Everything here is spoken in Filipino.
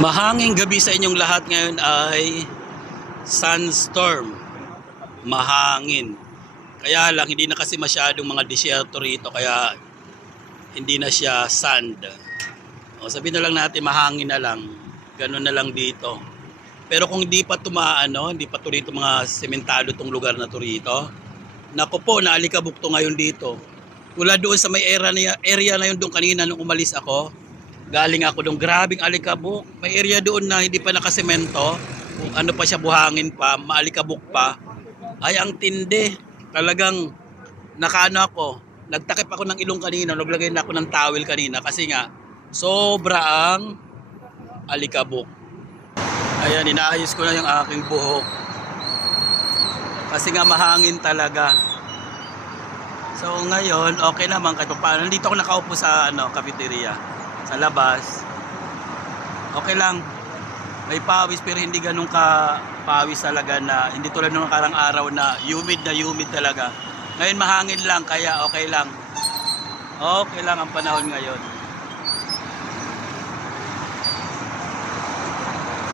Mahanging gabi sa inyong lahat ngayon ay sunstorm. Mahangin. Kaya lang, hindi na kasi masyadong mga disyerto rito, kaya hindi na siya sand. O sabihin na lang natin, mahangin na lang. Ganun na lang dito. Pero kung hindi pa tumaano, hindi pa rito mga sementado tong lugar na to rito, naku po, naalikabok to ngayon dito. Mula doon sa may area na, area na yun doon kanina nung umalis ako, galing ako doon, grabing alikabok. May area doon na hindi pa nakasemento, ano pa siya buhangin pa, maalikabok pa. Ay, ang tindi. Talagang nakaano ako, nagtakip ako ng ilong kanina, naglagay na ako ng towel kanina kasi nga, sobra ang alikabok. Ayan, inaayos ko na yung aking buhok. Kasi nga mahangin talaga. So ngayon, okay naman kahit paano. Nandito ako nakaupo sa ano, cafeteria. Sa labas. Okay lang. May pawis pero hindi ganun ka pawis talaga na hindi tulad ng karang araw na humid na humid talaga. Ngayon mahangin lang kaya okay lang. Okay lang ang panahon ngayon.